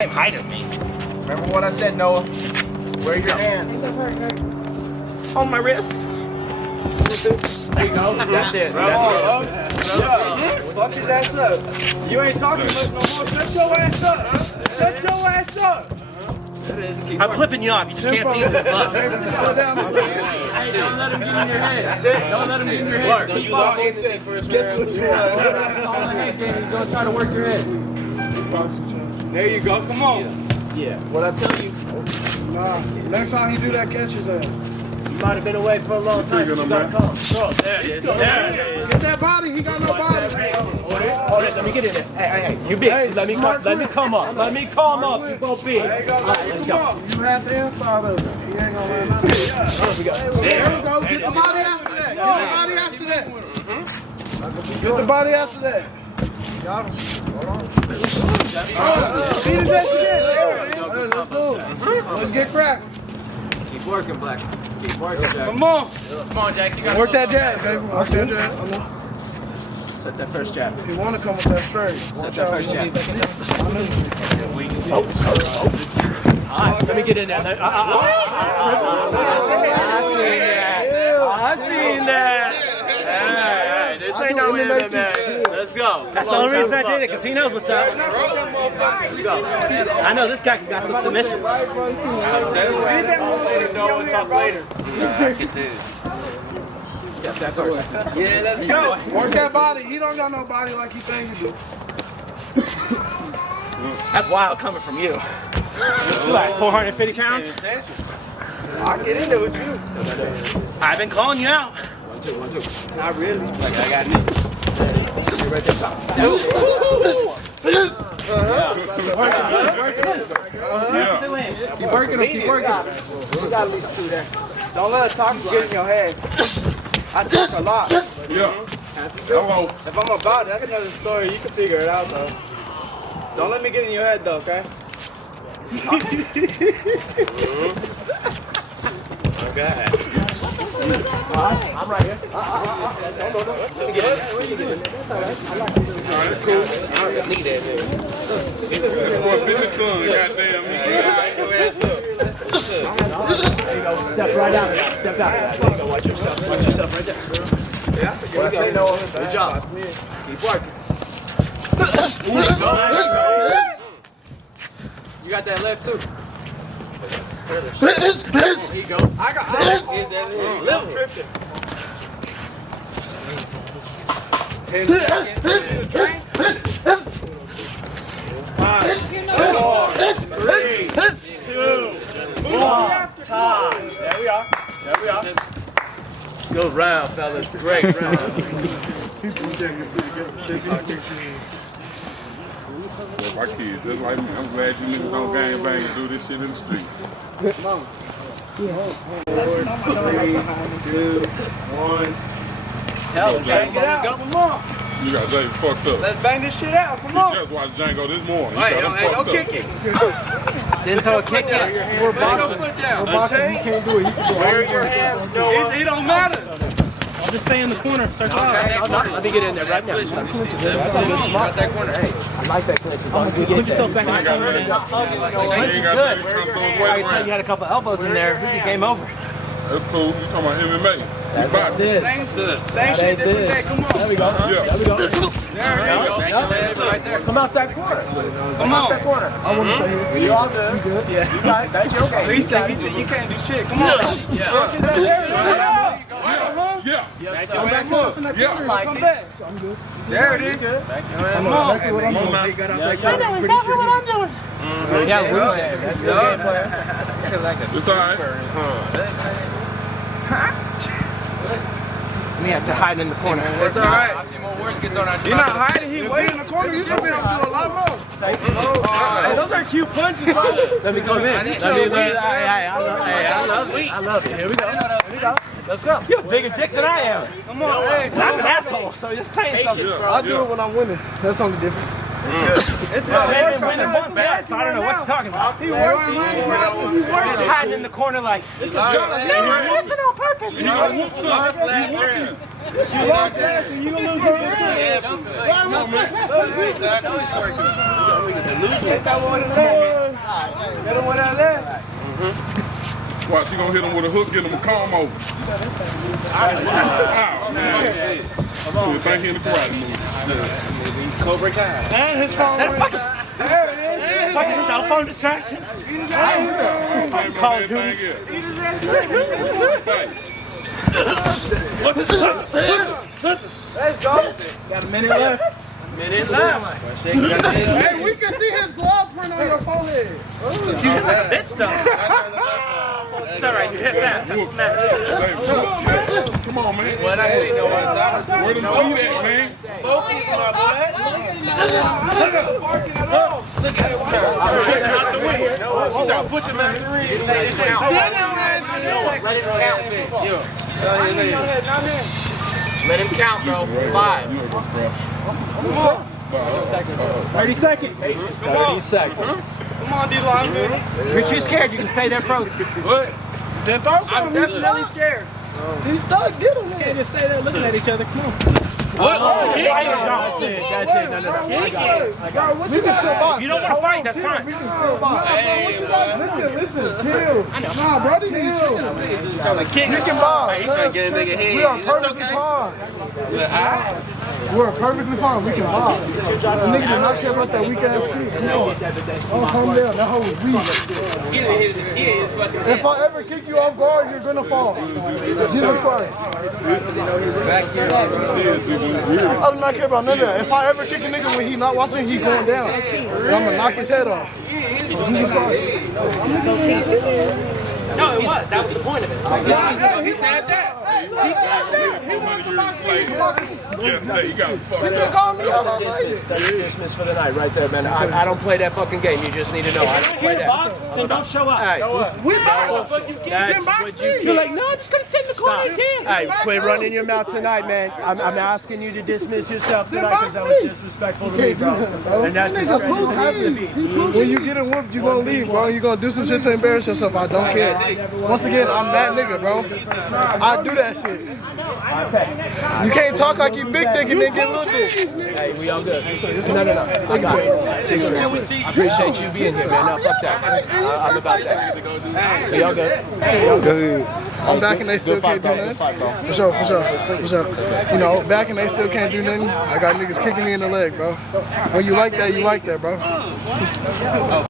Height of me. Remember what I said, Noah? Where are your hands? On my wrist. There you go. That's it. That's it. Fuck his ass up. You ain't talking much no more. Shut your ass up. Shut your ass up. I'm flipping you off. You just can't see it. Hey, don't let him get in your head. That's it. Don't let him get in your head. You lost it first round. He's gonna try to work your head. There you go. Come on. Yeah. What I tell you? Nah. Next time you do that, catch his ass. You might have been away for a long time, but you gotta come. Oh, there it is. There it is. Get that body. He got no body. Hold it. Let me get in there. Hey. You big. Hey, let me come up. Let me come up. You go big. All right, let's go. You had the inside of it. He ain't gonna let nothing. There we go. There we go. Get the body after that. Get the body after that. Get the body after that. Got him. Hold on. Beat his ass again. Hey, let's go. Let's get cracked. Keep working, Black. Keep working, Jack. Come on. Come on, Jack. You got Work that jab, baby. Work that jab. Set that first jab. He want to come with that straight. Set that first jab. All right, let me get in there. I seen that. Hey, this ain't no MMA. Let's go. That's the only reason I did it, because he knows what's up. Let's go. I know this guy got some submissions. I can too. Yeah, let's go. Work that body. He don't got no body like he think you do. That's wild coming from you. You like 450 pounds? I'll get into it with you. I've been calling you out. 1, 2. Not really. Like I got me. Right there. Keep working him. Keep working him. You got at least 2 there. Don't let a talk get in your head. I talk a lot. Yeah. Hello. If I'm about it, that's another story. You can figure it out though. Don't let me get in your head though, okay? Okay. I'm right here. Let me get in there. Let me get in there. That's all right. I like it. All right, cool. I don't need that, man. This boy Billy's son, goddamn. There you go. Step right out. Step out. There you go. Watch yourself. Watch yourself right there. Yeah. What I say, Noah? Good job. Keep working. You got that left too. There you go. I got little tripping. 10 seconds. 5, 4, 3, 2, 1. Time. There we are. There we are. Good round, fellas. Great round. My kids, just like me. I'm glad you niggas don't gang bang and do this shit in the street. 3, 2, 1. Hell, bang it out. Come on. You got Jay fucked up. Let's bang this shit out. Come on. You just watched Django this morning. Hey, You got him don't fucked kick up. it. Didn't throw a kick yet. We're boxing. Foot down. He can't do it. He can do it. Where are your hands, Noah? It don't matter. I'll just stay in the corner. Let me get in there right now. That's a good smart. That corner. Hey. I like that clinch. Put yourself back in the corner. You ain't got Good. nothing to try to throw his I weight already told you around. had a couple elbows in there. You came over. That's cool. You talking about MMA. You boxing. Same shit, different day. Come on. There we go. Yeah. There we go. There you go. Right there. Come out that corner. Come out that corner. I want to say it. You all good. You good? Yeah. You got it. That's your game. He said you can't do shit. Come on. Yeah. Yeah. Yes, sir. Come back up. Yeah. Come back. I'm good. There it is. Come on. Exactly what I'm doing. Come on. Exactly what I'm doing. Yeah, that's your game player. It's all right. We have to hide in the corner. It's all right. I see more words get thrown out. You're not hiding. He waiting in the corner. You should be able to do a lot more. Hey, those are cute punches, bro. Let me come in. I love it. Here we go. Here we go. Let's go. You're a bigger dick than I am. Come on, hey. I'm an asshole, so you're saying something. I do it when I'm winning. That's only difference. It's Well, they didn't win in one set, so I don't know what you're talking about. He working. He's working. Hiding in the corner like, It's a no, listen on purpose. You got whoop some. You lost last week, you gonna lose this week too. Come on, man. Hit that one in there. Hit him with that left. Watch, you gonna hit him with a hook, get him a comb over. Ow, man. You think he in the karate movie. Cobra Kai. And his phone rings. There it is. Fucking cell phone distraction. Call of Duty. Let's go. Got a minute left. Minute left. Hey, we can see his glove print on your forehead. You hit like a bitch though. It's alright, you hit fast. That's what matters. Come on, man. What I say, no one's out. Where the feet at, man? Focus, my boy. Look at it. Out the way. Push him out the ring. Let him count. Let him count, bro. 5. 30 seconds. 30 seconds. Come on, D-line, man. If you're too scared, you can stay there frozen. What? Then throw I'm something. definitely scared. He's stuck. Get him. You can't just stay there looking at each other. Come on. What? That's it. That's it. No. I got it. Bro, what you can still box. If you don't want to fight, that's fine. We can still box. Hey, Listen, chill. Nah, bro, these niggas chill. We can box. He's trying to get a nigga head. We are perfectly fine. We're perfectly fine. We can box. The niggas did not care about that weak ass shit. Come on. Oh, calm down. That hoe was weak. If I ever kick you off guard, you're gonna fall. Jesus Christ. I do not care about none of that. If I ever kick a nigga when he not watching, he going down. And I'm gonna knock his head off. Jesus Christ. No, it was. That was the point of it. He said that. He wanted to box me. Yes, you got to fuck You been calling me out. That's a dismiss. That's a dismiss for the night right there, man. I don't play that fucking game. You just need to know. I don't play that. Box, then don't show up. Hey, We box. that's what you You're get. like, no, I'm just gonna sit in the corner and team. Hey, quit running your mouth tonight, man. I'm asking you to dismiss yourself tonight because that was disrespectful to me, bro. And that's When you get in whooped, you gonna leave, bro. You gonna do some shit to embarrass yourself. I don't care. Once again, I'm that nigga, bro. I do that shit. You can't talk like you big dick and then get little dick. Hey, we all good. No. I got it. I appreciate you being here, man. No, fuck that. I'm about that. We all good. I'm back and they still can't do nothing. For sure. You know, back and they still can't do nothing. I got niggas kicking me in the leg, bro. When you like that, bro.